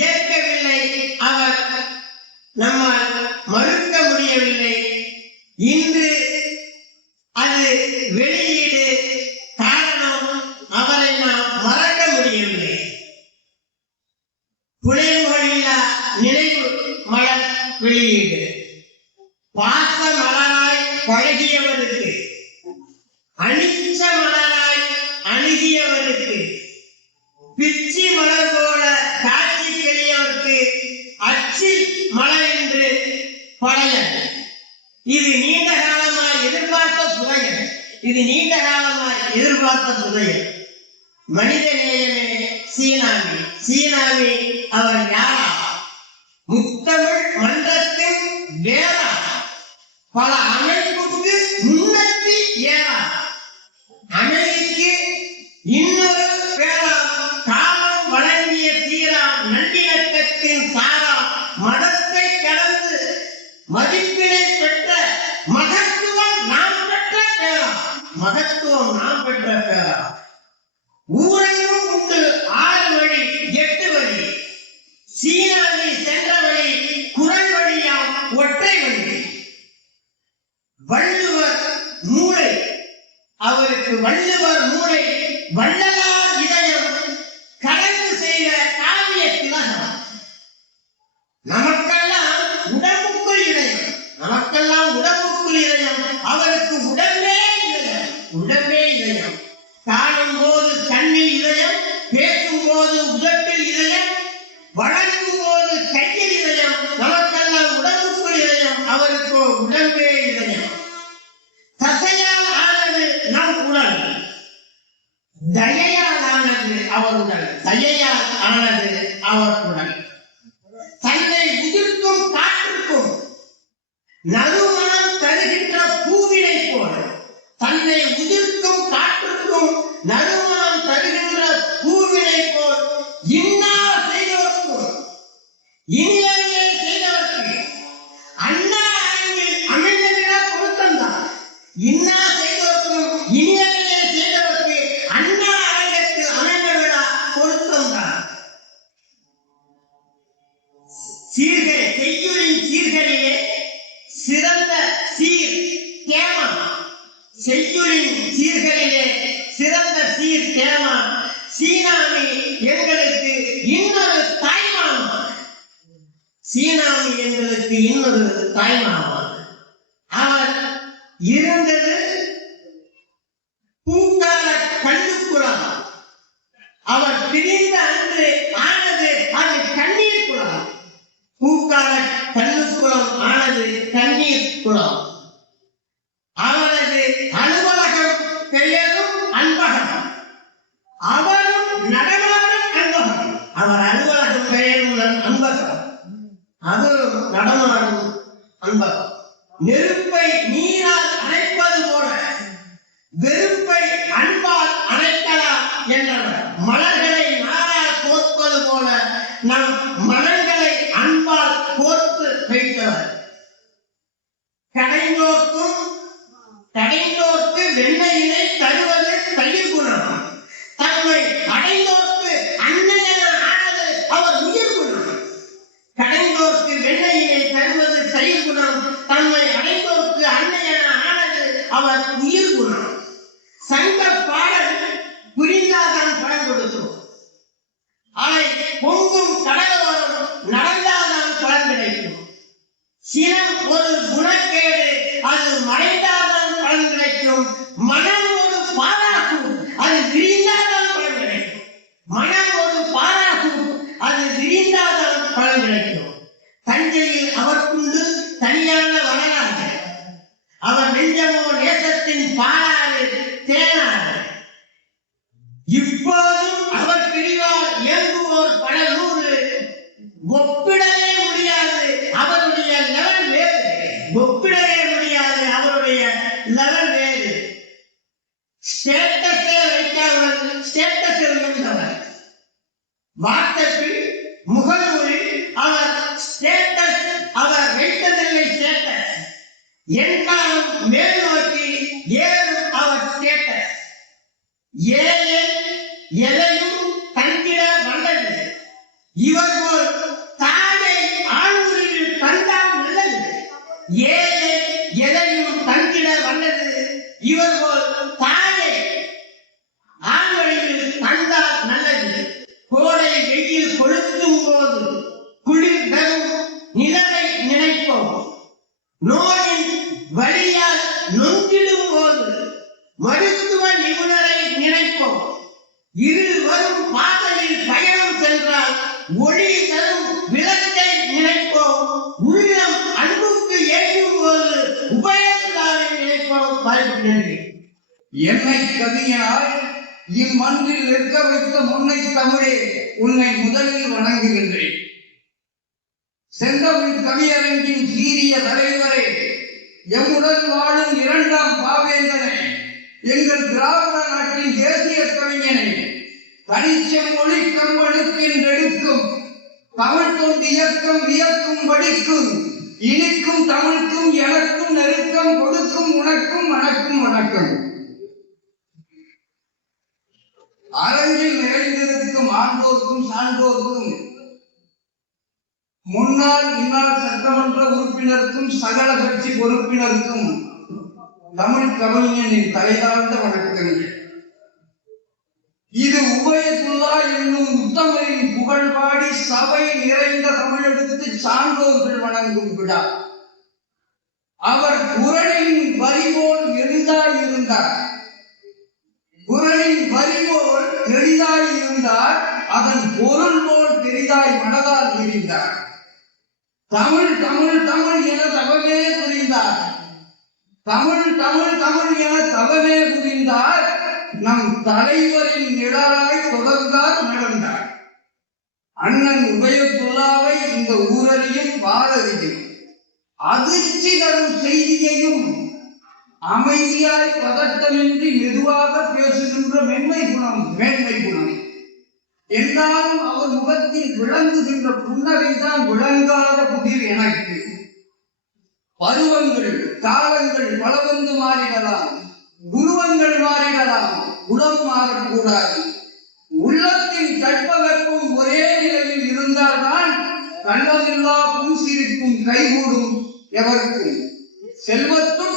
ஏற்கவில்லை, அவர் நம்மால் மறுக்க முடியவில்லை. இன்று அது வெளியீடு. காரணம், அவரை நாம் மறக்க முடியவில்லை. புனைவுகளில்லா நினைவு மலர் வெளியீடு. பாச மலராய் பழகியவருக்கு, அனிச்ச மலராய் அணுகியவருக்கு, பிச்சி மலர் போல காட்சி பெரியவருக்கு அச்சி மலர் என்று பழையது. இது நீண்ட காலமாக எதிர்பார்த்த புனையல். இது நீண்ட காலமாக எதிர்பார்த்த புதையல். மனித நேயமே சீனாமி. சீனாமி அவர் யாரா? முத்தமிழ் மன்றத்தின் வேறா? பல அமைப்புக்கு முன்னத்தி ஏறா? அமைதிக்கு இன்னொரு பேரா? காலம் வழங்கிய சீரா? நல்லிணக்கத்தின் சாரா? மதத்தை கடந்து மதிப்பினை பெற்ற மகத்துவம் நாம் பெற்ற பேரா? மகத்துவம் நாம் பெற்ற பேரா? ஊரெங்கும் உண்டு 6 வழி 8 வழி. சீனாவை சென்ற வழி குரல் வழியாம் ஒற்றை வழி. வள்ளுவர் மூளை, அவருக்கு வள்ளுவர் மூளை, வள்ளலார் இதயம் கலந்து செய்த காவிய திலகம். நமக்கெல்லாம் உடம்புக்குள் இதயம், நமக்கெல்லாம் உடம்புக்குள் இதயம், அவருக்கு உடம்பே இதயம். உடம்பே இதயம். காணும் போது கண்ணில் இதயம், பேசும் போது உதட்டில் இதயம், வழங்கும் போது கையில் இதயம். நமக்கெல்லாம் உடம்புக்குள் இதயம், அவருக்கு உடம்பே இதயம். தசையால் ஆனது நம் உடல், தயையால் ஆனது அவர் உடல். தயையால் ஆனது அவர் உடல். தன்னை உதிர்க்கும் காற்றுக்கும் நறுமணம் தருகின்ற பூவினை போல, தன்னை உதிர்க்கும் காற்றுக்கும் நறுமணம் தருகின்ற பூவினை போல் இன்னா செய்தவர்க்கும் இனியவையே செய்தவர்க்கு அண்ணா அரங்கில் அமைந்த விட பொருத்தம்தான். இன்னா செய்தவர்க்கும் இனியவையே செய்தவர்க்கு அண்ணா அரங்கத்தில் அமைந்த விட பொருத்தம்தான். சீர்கை செய்யுளின் சீர்களிலே சிறந்த சீர் கேமம். செய்யுளின் சீர்களிலே சிறந்த சீர் கேமம். சீனாமி எங்களுக்கு இன்னொரு தாய்மாமா. சீனாமி எங்களுக்கு இன்னொரு தாய்மாமா. அவர் இருந்தது பூக்கார கல்லுக்குளம். அவர் பிரிந்த அன்று ஆனது அது கண்ணீர் குளம். பூக்கார கல்லுக்குளம் ஆனது கண்ணீர் குளம். அவரது அலுவலகம் பெயரும் அன்பகம். அவரும் நடமாடும் அன்பகம். அவர் அலுவலகம் பெயரும் அன்பகம், அவரும் நடமாடும் அன்பகம். நெருப்பை நீரால் அணைப்பது போல வெறுப்பை அன்பால் அணைக்கலாம் என்றவர். மலர்களை நாரால் கோர்ப்பது போல நம் மனங்களை அன்பால் கோர்த்து வைத்தவர். கடைந்தோர்க்கு வெண்ணையினை தருவது தயிர் குணம். தம்மை அடைந்தோர்க்கு அன்னையன ஆனது அவர் உயிர் குணம். கடைந்தோர்க்கு வெண்ணையினை தருவது தயிர் குணம். தம்மை அடைந்தோர்க்கு அன்னையன ஆனது அவர் உயிர் குணம். சங்க பாடல் புரிந்தாதான் படம் கொடுத்தோம். அவை பொங்கும் கடலோரம் நடந்தாதான் பலன் கிடைக்கும். சினம் ஒரு குணக்கேடு, அது மறைந்தாதான் பலன் கிடைக்கும். மனம் ஒரு பாராட்டு, அது விரிந்தாதான் பலன் கிடைக்கும். மனம் ஒரு பாராட்டு, அது விரிந்தாதான் பலன் கிடைக்கும். தஞ்சையில் அவருக்குண்டு தனியான வரலாறு. அவர் நெஞ்சமோ நேசத்தின் பாராறு தேனாறு. இப்போதும் அவர் பிரிவால் இயங்குவோர் பல நூறு. ஒப்பிடவே முடியாது அவருடைய லெவல் வேறு. ஒப்பிடவே முடியாது அவருடைய லெவல் வேறு. ஸ்டேட்டஸே வைக்காமல் ஸ்டேட்டஸ் இருந்தவர். வாட்ஸ்அப்பில் முகநூலில் அவர் ஸ்டேட்டஸ் அவர் வைத்ததில்லை. ஸ்டேட்டஸ் என்காலம் மேல் நோக்கி ஏறும் அவர் ஸ்டேட்டஸ். எதையும் தந்திட வல்லது. இவர் போல் தாயை ஆளுநரில் தந்தால் நல்லது. எதையும் தந்திட வல்லது. இவர் போல் தாயை ஆளுநரில் தந்தால் நல்லது. கோடை வெயில் கொளுத்தும் போது குளிர் தரும் நிலவை நினைப்போம். நோயின் வழியால் நொங்கிடும் போது மருத்துவ நிபுணரை நினைப்போம். இருள் வரும் பாதையில் பயணம் சென்றால் ஒளி தரும் விளக்கை நினைப்போம். உள்ளம் அன்புக்கு ஏற்றும் போது உபயோகத்தாரை நினைப்போம். வாழ்க்கை என்னை கவிஞனாய் இம்மன்றில் இருக்க வைத்த முன்னை தமிழே உன்னை முதலில் வணங்குகின்றேன். செந்தமிழ் கவியரங்கின் சீரிய தலைவரே, எம்முடன் வாழும் இரண்டாம் பாவேந்தனே, எங்கள் திராவிட நாட்டின் தேசிய கவிஞனே, தனிச்செம்மொழி கம்பனுக்கென்றெடுக்கும் தமிழ் தொண்டு இயக்கம் வியக்கும் படிக்கும் இனிக்கும் தமிழுக்கும் எனக்கும் நெருக்கம் கொடுக்கும் உனக்கும் வணக்கம் வணக்கம். அரங்கில் நிறைந்திருக்கும் ஆண்டோர்க்கும் சான்றோர்க்கும் முன்னாள் இந்நாள் சட்டமன்ற உறுப்பினருக்கும் சகல கட்சி பொறுப்பினருக்கும் தமிழ் கவிஞனின் தலைதாழ்ந்த வணக்கங்கள். இது உபயத்துல்லா என்னும் உத்தமரின் புகழ்பாடி சபை நிறைந்த தமிழெடுத்து சான்றோர்கள் வணங்கும் விழா. அவர் குரலின் வரிபோல் எளிதாயிருந்தார். குரலின் வரிபோல் எளிதாயிருந்தார், அதன் பொருள் போல் பெரிதாய் மனதால் விரிந்தார். தமிழ் தமிழ் தமிழ் என தவமே புரிந்தார். தமிழ் தமிழ் தமிழ் என தவமே புரிந்தார். நம் தலைவரின் நிழலாய் தொடர்ந்தார் நடந்தார். அண்ணன் உபயத்துல்லாவை இந்த ஊரறியும் வாழறியும் அதிர்ச்சி தரும் செய்தியையும் அமைதியாய் பதட்டமின்றி மெதுவாக பேசுகின்ற மேன்மை குணம் என்றாலும் அவர் முகத்தில் விளங்குகின்ற புன்னகைதான் விளங்காத புதிர் எனக்கு. பருவங்கள் காலங்கள் பல வந்து மாறிடலாம், உருவங்கள் மாறிடலாம், உளம் மாறக்கூடாது. உள்ளத்தின் தட்பவெப்பம் ஒரே நிலையில் இருந்தால்தான் கள்ளமில்லா புன்சிரிக்கும் கைகூடும் எவருக்கும். செல்வத்துள்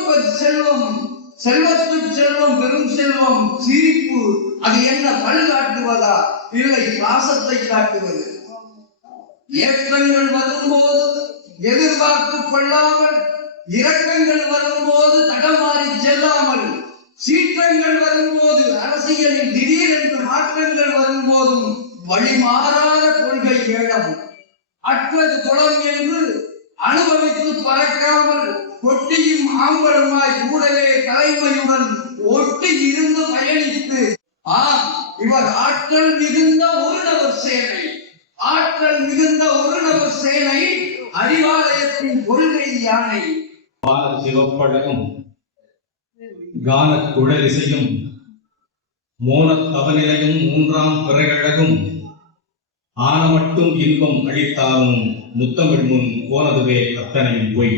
செல்வம் பெரும் செல்வம் சிரிப்பு, அது என்ன பல் காட்டுவதா இல்லை பாசத்தை காட்டுவது? ஏற்றங்கள் வரும்போது எதிர்பார்த்து கொள்ளாமல், இரக்கங்கள் வரும்போது தடமாறி செல்லாமல், சீற்றங்கள் வரும்போது அரசியலில் திடீரென்று மாற்றங்கள் வரும்போதும் வழிமாறாத கொள்கை ஏழம் அற்றது குளம் என்று அனுபவித்து பறக்காமல் கொட்டியும் ஆம்பலுமாய் கூடவே தலைமையுடன் ஒட்டி இருந்து பயணித்து இவர் ஆற்றல் மிகுந்த ஒரு நபர் சேனை அறிவாலயத்தின் கொள்கை யானை. சிவப்பழகும் கான குழலிசையும் மோனத் தவநிலையும் மூன்றாம் பிறையழகும் ஆனமட்டும் இன்பம் அளித்தாலும் முத்தமிழ் முன் போனதுவே அத்தனையும் பொய்.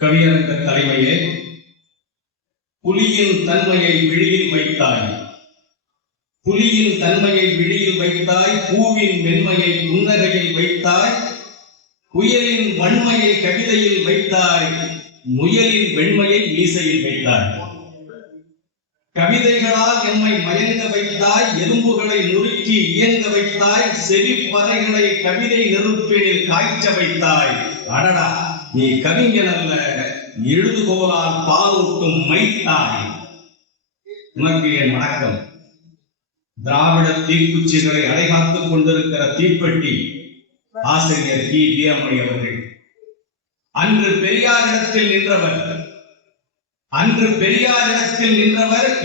கவியரங்க தலைமையே, புலியின் தன்மையை விழியில் வைத்தாய், புலியின் தன்மையை விழியில் வைத்தாய், பூவின் மென்மையை புன்னகையில் வைத்தாய், புயலின் வன்மையை கவிதையில் வைத்தாய், முயலின் வெண்மையை மீசையில் வைத்தாய். கவிதைகளால் எம்மை மயங்க வைத்தாய், எறும்புகளை நுறுக்கி இயங்க வைத்தாய், செவிப்பறைகளை கவிதை நெருப்பினில் காய்ச்ச வைத்தாய். அடடா, நீ கவிஞன் அல்ல, எழுதுகோலால் பாலூட்டும் மைத்தாய். உனக்கு என் வணக்கம். திராவிட தீக்குச்சிகளை அடைகாத்துக் கொண்டிருக்கிற தீப்பெட்டி ஆசிரியர் கி. வீரமணி அவர்கள் அன்று பெரியாரிடத்தில் நின்றவர்,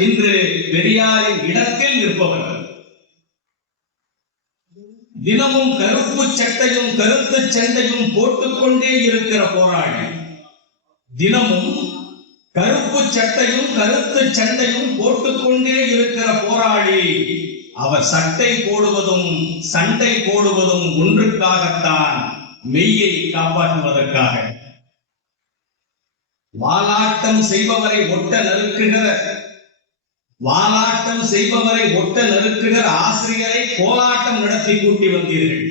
இன்று பெரியாரின் இடத்தில் நிற்பவர். தினமும் கருப்பு சட்டையும் கருத்து சண்டையும் போட்டுக்கொண்டே இருக்கிற போராளி. தினமும் கருப்பு சட்டையும் கருத்து சண்டையும் போட்டுக்கொண்டே இருக்கிற போராளி. அவர் சட்டை போடுவதும் சண்டை போடுவதும் ஒன்றுக்காகத்தான், மெய்யை காப்பாற்றுவதற்காக. வாலாட்டம் செய்பவரை ஒட்ட நறுக்குகிற ஆசிரியரை கோலாட்டம் நடத்தி கூட்டி வந்தீர்கள்.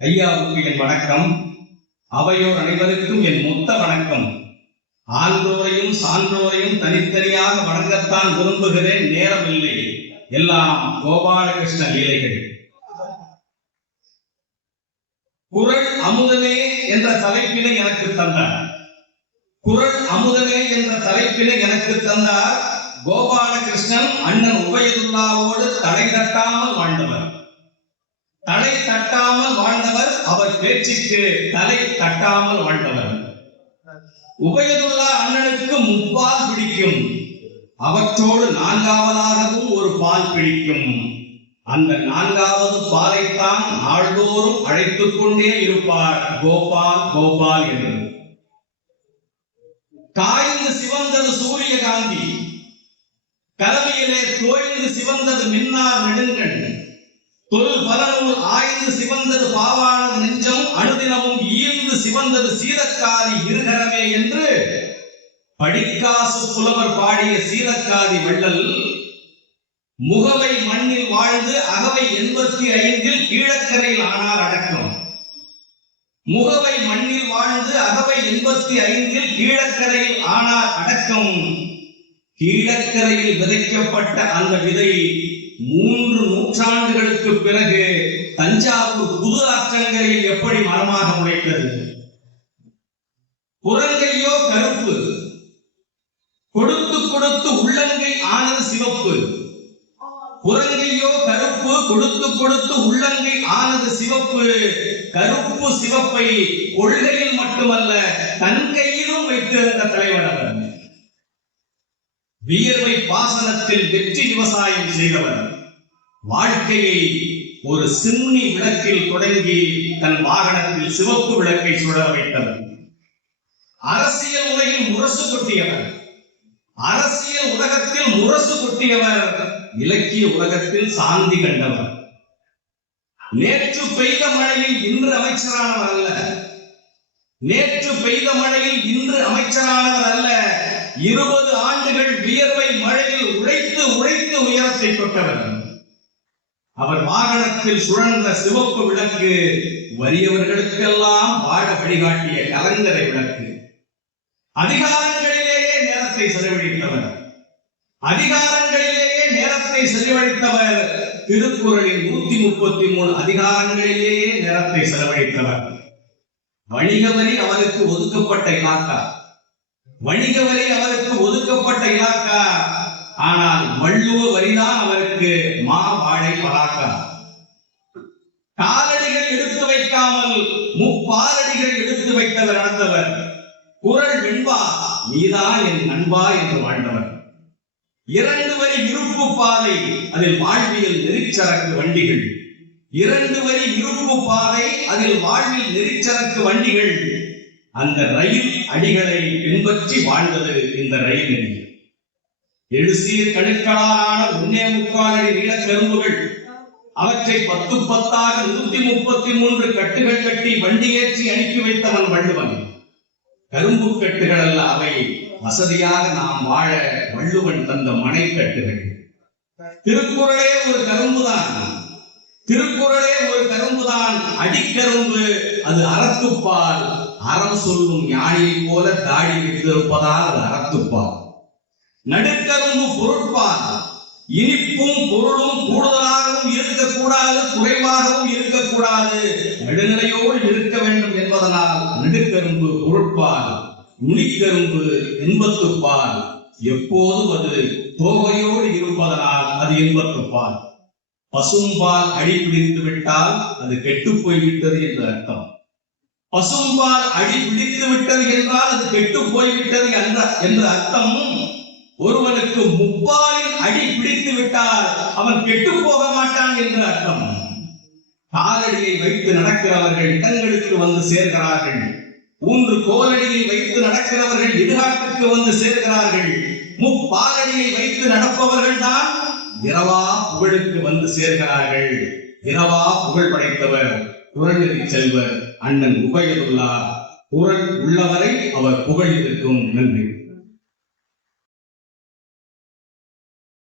ஐயாவுக்கு என் வணக்கம். அவையோர் அனைவருக்கும் என் மொத்த வணக்கம். ஆன்றோரையும் சான்றோரையும் தனித்தனியாக வணங்கத்தான் விரும்புகிறேன், நேரம் இல்லை. எல்லாம் கோபாலகிருஷ்ண லீலைகள். குரல் அமுதமே என்ற தலைப்பினை எனக்கு தந்தார். கோபாலகிருஷ்ணன் அண்ணன் உபயதுல்லாவோடு தலை தட்டாமல் வாழ்ந்தவர். அவர் பேச்சுக்கு தலை தட்டாமல் வாழ்ந்தவர். உபயதுல்லா அண்ணனுக்கு முப்பால் பிடிக்கும். அவற்றோடு நான்காவதாகவும் ஒரு பால் பிடிக்கும். அந்த நான்காவது பாலைத்தான் நாள்தோறும் அழைத்துக் கொண்டே இருப்பார், கோபால் கோபால் என்று. காய்ந்து சிவந்தது சூரியகாந்தி, கலவையிலே தோய்ந்து சிவந்தது மின்னார் நெடுங்கண், தொல் பலனூர் ஆய்ந்து சிவந்தது பாவான நெஞ்சம், அனுதினமும் ஈர்ந்து சிவந்தது சீதக்காதி இருகரமே என்று படிக்காசு புலவர் பாடிய சீதக்காதி வள்ளல் முகவை மண்ணில் வாழ்ந்து அகவை 85 கீழக்கரையில் ஆனார் அடக்கம். முகவை மண்ணில் வாழ்ந்து அகவை 85 கீழக்கரையில் ஆனார் அடக்கம். கீழக்கரையில் விதைக்கப்பட்ட அந்த விதை 3 நூற்றாண்டுகளுக்கு பிறகு தஞ்சாவூர் புது ஆற்றங்கரையில் எப்படி மரமாக முளைத்தது? புறங்கையோ கருப்பு, கொடுத்து கொடுத்து உள்ளங்கை ஆனது சிவப்பு. புறங்கையோ கருப்பு, கொடுத்து கொடுத்து உள்ளங்கை ஆனது சிவப்பு. கருப்பு சிவப்பை கொள்கையில் மட்டுமல்ல தன் கையிலும் வைத்திருந்த தலைவர் அவர். வியர்வை பாசனத்தில் வெற்றி விவசாயம் செய்தவர். வாழ்க்கையை ஒரு சிம்னி விளக்கில் தொடங்கி தன் வாகனத்தில் சிவப்பு விளக்கை சுடர வைத்தவர். அரசியல் உலகில் முரசு கொட்டியவர். அரசியல் உலகத்தில் முரசு கொட்டியவர். இலக்கிய உலகத்தில் சாந்தி கண்டவர். நேற்று பெய்த மழையில் இன்று அமைச்சரானவர் அல்ல. நேற்று பெய்த மழையில் இன்று அமைச்சரானவர் அல்ல. 20 ஆண்டுகள் வியர்வை மழையில் உழைத்து உழைத்து உயரத்தை தொட்டவர். அவர் வாகனத்தில் சுழன்ற சிவப்பு விளக்கு வறியவர்களுக்கெல்லாம் வாழ வழிகாட்டிய கலங்கரை விளக்கு. அதிகாரங்களிலேயே நேரத்தை செலவழித்தவர். அதிகாரங்களிலேயே நேரத்தை செலவழித்தவர். திருக்குறளின் 133 அதிகாரங்களிலேயே நேரத்தை செலவழித்தவர். வணிக வரி அவருக்கு ஒதுக்கப்பட்ட இலாக்கா. வணிக வரி அவருக்கு ஒதுக்கப்பட்ட இலாக்கா. ஆனால் வள்ளுவ வரிதான் அவருக்கு மா வாழை பலாக்கா. காலடிகள் எடுத்து வைக்காமல் முப்பாலடிகள் எடுத்து வைத்தவர் நடந்தவர். குறள் வெண்பா நீதான் என் நண்பா என்று வாழ்ந்தவர். 2 வரி இருப்பு பாதை, அதில் வாழ்வியல் நெறிச்சரக்கு வண்டிகள். 2 வரி இருப்பு பாதை, அதில் வாழ்வில் நெறிச்சரக்கு வண்டிகள். அந்த ரயில் அடிகளை பின்பற்றி வாழ்ந்தது இந்த ரயில் நெறி. 7 சீர் கணுக்களாலான 1.25 அடி நீளக் கரும்புகள், அவற்றை 10 10ஆக 133 கட்டுகள் கட்டி வண்டி ஏற்றி அனுப்பி வைத்தவன் வள்ளுவன். கரும்பு கட்டுகள் அல்ல அவை, வசதியாக நாம் வாழ வள்ளுவன் தந்த மனைக்கட்டுகள். திருக்குறளே ஒரு கரும்புதான். திருக்குறளே ஒரு கரும்புதான். அடிக்கரும்பு அது அறத்துப்பால். அறம் சொல்லும் ஞானியை போல தாடி வைத்திருப்பதால் அது அறத்துப்பால். நடுக்கரும்பு பொருட்பால். இனிப்பும் பொருளும் கூடுதலாகவும் இருக்கக்கூடாது, குறைவாகவும் இருக்கக்கூடாது, நடுநிலையோடு இருக்க வேண்டும் என்பதனால் நடுக்கரும்பு பொருட்பால். நுனிக்கரும்பு இன்பத்துப்பால். எப்போதும் அது தோகையோடு இருப்பதனால் அது இன்பத்துப்பால். பசும்பால் அடி பிடித்து விட்டால் அது கெட்டு போய்விட்டது என்று அர்த்தம். பசும்பால் அடி பிடித்து விட்டது என்றால் அது கெட்டு போய்விட்டது என்ற அர்த்தம். ஒருவனுக்கு முப்பாலில் அடி பிடித்து விட்டால் அவன் கெட்டு போக மாட்டான் என்று அர்த்தம். காலடியை வைத்து நடக்கிறவர்கள் இடங்களுக்கு வந்து சேர்கிறார்கள். 3 கோலடியை வைத்து நடக்கிறவர்கள் இடுகாட்டுக்கு வந்து சேர்கிறார்கள். முப்பாலடியை வைத்து நடப்பவர்கள் தான் இரவா புகழுக்கு வந்து சேர்கிறார்கள். இரவா புகழ் படைத்தவர் குறநெறி செல்வர் அண்ணன் உபயதுல்லா. குறள் உள்ளவரை அவர் புகழ் இருக்கும். நன்றி.